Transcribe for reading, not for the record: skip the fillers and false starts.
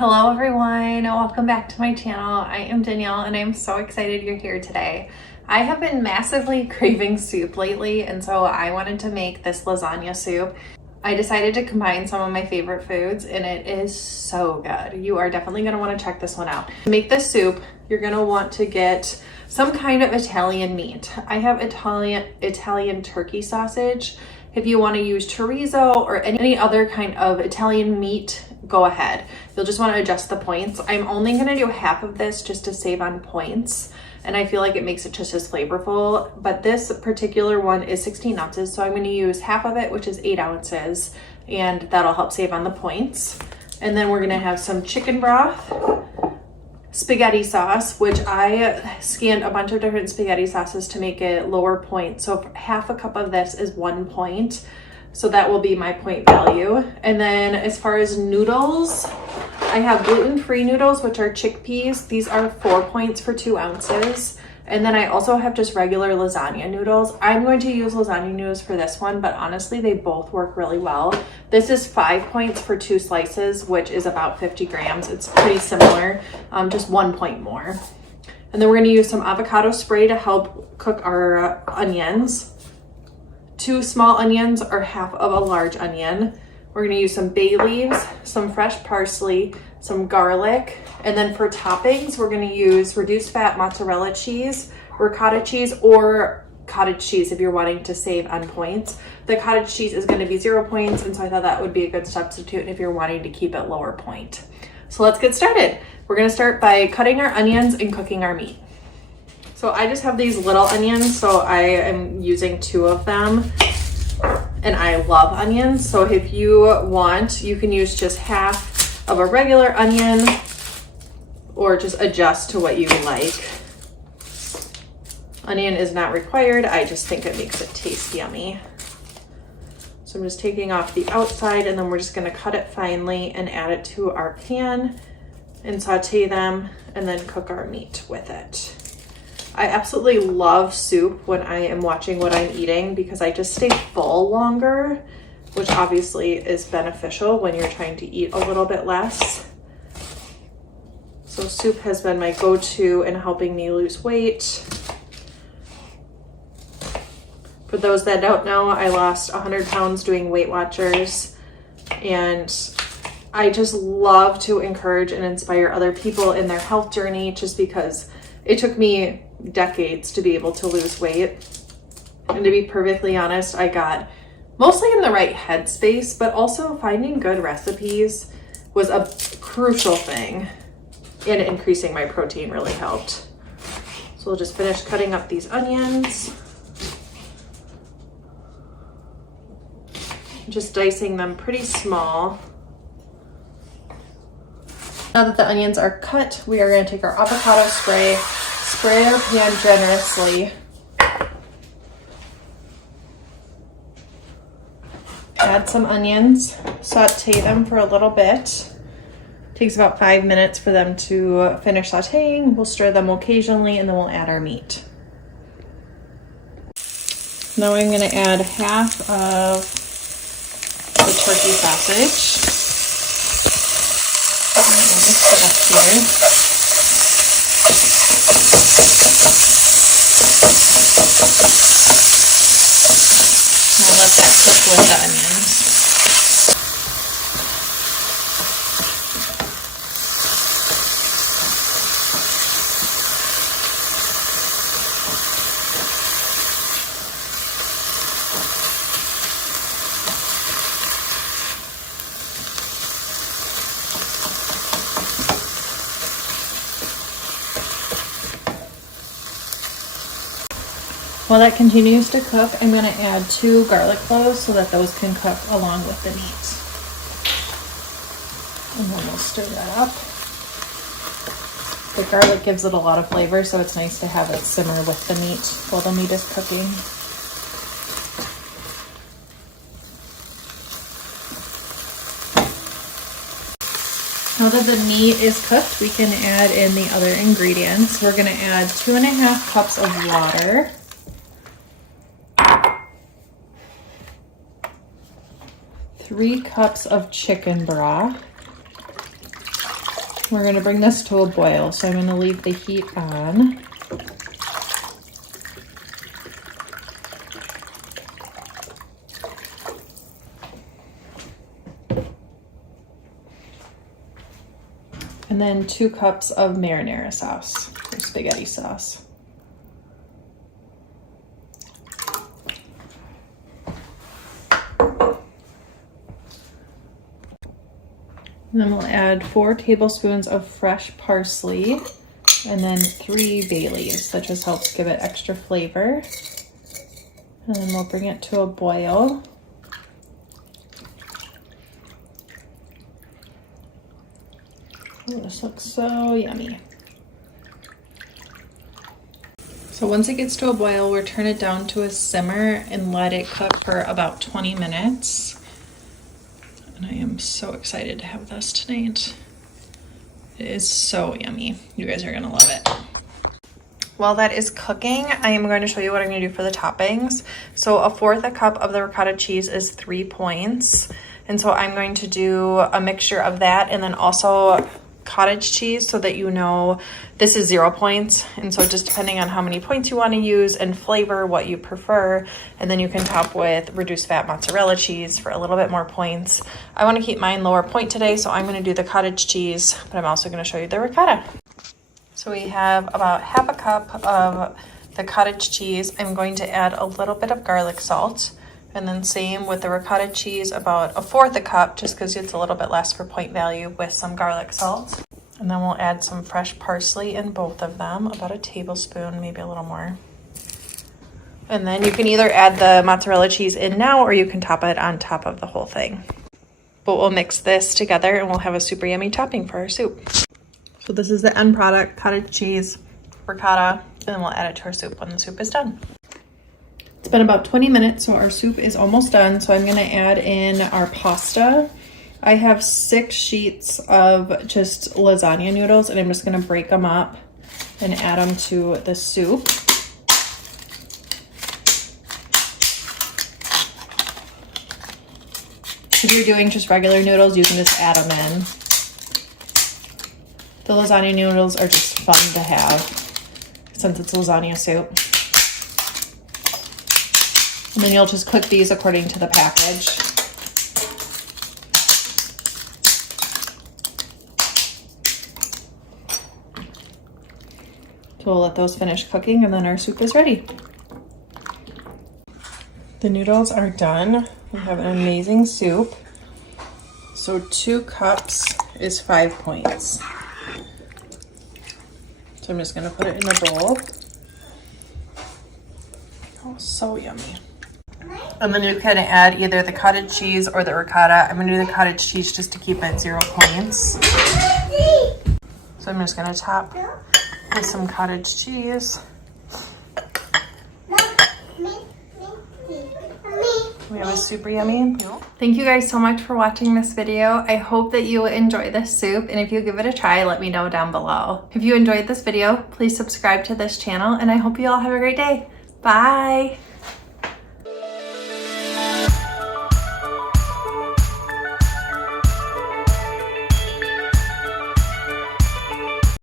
Hello everyone, welcome back to my channel. I am Danielle and I'm so excited you're here today. I have been massively craving soup lately, and so I wanted to make this lasagna soup. I decided to combine some of my favorite foods and it is so good. You are definitely going to want to check this one out. To make this soup, you're going to want to get some kind of Italian meat. I have Italian turkey sausage. If you want to use chorizo or any other kind of Italian meat, go ahead. You'll just want to adjust the points. I'm only going to do half of this just to save on points, and I feel like it makes it just as flavorful. But this particular one is 16 ounces, so I'm going to use half of it, which is 8 ounces, and that'll help save on the points. And then we're going to have some chicken broth, spaghetti sauce, which I scanned a bunch of different spaghetti sauces to make it lower points. So half a cup of this is 1 point. So that will be my point value. And then as far as noodles, I have gluten-free noodles, which are chickpeas. These are 4 points for 2 ounces. And then I also have just regular lasagna noodles. I'm going to use lasagna noodles for this one, but honestly, they both work really well. This is 5 points for 2 slices, which is about 50 grams. It's pretty similar, just 1 point more. And then we're gonna use some avocado spray to help cook our onions. 2 small onions or half of a large onion. We're gonna use some bay leaves, some fresh parsley, some garlic, and then for toppings, we're gonna use reduced fat mozzarella cheese, ricotta cheese, or cottage cheese if you're wanting to save on points. The cottage cheese is gonna be 0 points, and so I thought that would be a good substitute if you're wanting to keep it lower point. So let's get started. We're gonna start by cutting our onions and cooking our meat. So I just have these little onions, so I am using 2 of them. And I love onions, so if you want, you can use just half of a regular onion or just adjust to what you like. Onion is not required, I just think it makes it taste yummy. So I'm just taking off the outside, and then we're just gonna cut it finely and add it to our pan and saute them and then cook our meat with it. I absolutely love soup when I am watching what I'm eating because I just stay full longer, which obviously is beneficial when you're trying to eat a little bit less. So soup has been my go-to in helping me lose weight. For those that don't know, I lost 100 pounds doing Weight Watchers, and I just love to encourage and inspire other people in their health journey just because it took me decades to be able to lose weight. And to be perfectly honest, I got mostly in the right headspace, but also finding good recipes was a crucial thing, and increasing my protein really helped. So we'll just finish cutting up these onions. Just dicing them pretty small. Now that the onions are cut, we are going to take our avocado spray, spray our pan generously, add some onions, saute them for a little bit. Takes about 5 minutes for them to finish sauteing. We'll stir them occasionally, and then we'll add our meat. Now I'm going to add half of the turkey sausage. Mix it up here. I'll let that cook with the onions. While that continues to cook, I'm going to add 2 garlic cloves so that those can cook along with the meat. And then we'll stir that up. The garlic gives it a lot of flavor, so it's nice to have it simmer with the meat while the meat is cooking. Now that the meat is cooked, we can add in the other ingredients. We're going to add 2.5 cups of water. 3 cups of chicken broth, We're gonna bring this to a boil, so I'm gonna leave the heat on. And then 2 cups of marinara sauce, or spaghetti sauce. And then we'll add 4 tablespoons of fresh parsley and then 3 bay leaves. That just helps give it extra flavor. And then we'll bring it to a boil. Oh, this looks so yummy. So once it gets to a boil, we'll turn it down to a simmer and let it cook for about 20 minutes. And I am so excited to have this tonight. It is so yummy. You guys are gonna love it. While that is cooking, I am going to show you what I'm gonna do for the toppings. So 1/4 cup of the ricotta cheese is 3 points. And so I'm going to do a mixture of that and then also cottage cheese, so that you know this is 0 points. And so just depending on how many points you want to use and flavor, what you prefer, and then you can top with reduced fat mozzarella cheese for a little bit more points. I want to keep mine lower point today, so I'm going to do the cottage cheese, but I'm also going to show you the ricotta. So we have about 1/2 cup of the cottage cheese. I'm going to add a little bit of garlic salt. And then same with the ricotta cheese, about 1/4 cup, just because it's a little bit less for point value with some garlic salt. And then we'll add some fresh parsley in both of them, about 1 tablespoon, maybe a little more. And then you can either add the mozzarella cheese in now, or you can top it on top of the whole thing. But we'll mix this together and we'll have a super yummy topping for our soup. So this is the end product, cottage cheese, ricotta, and then we'll add it to our soup when the soup is done. It's been about 20 minutes, so our soup is almost done. So I'm gonna add in our pasta. I have 6 sheets of just lasagna noodles, and I'm just gonna break them up and add them to the soup. If you're doing just regular noodles, you can just add them in. The lasagna noodles are just fun to have since it's lasagna soup. And then you'll just cook these according to the package. So we'll let those finish cooking and then our soup is ready. The noodles are done. We have an amazing soup. So 2 cups is 5 points. So I'm just gonna put it in a bowl. Oh, so yummy. And then you can add either the cottage cheese or the ricotta. I'm gonna do the cottage cheese just to keep it 0 points. So I'm just gonna top with some cottage cheese. We have a super yummy meal. Thank you guys so much for watching this video. I hope that you enjoy this soup, and if you give it a try, let me know down below. If you enjoyed this video, please subscribe to this channel, and I hope you all have a great day. Bye.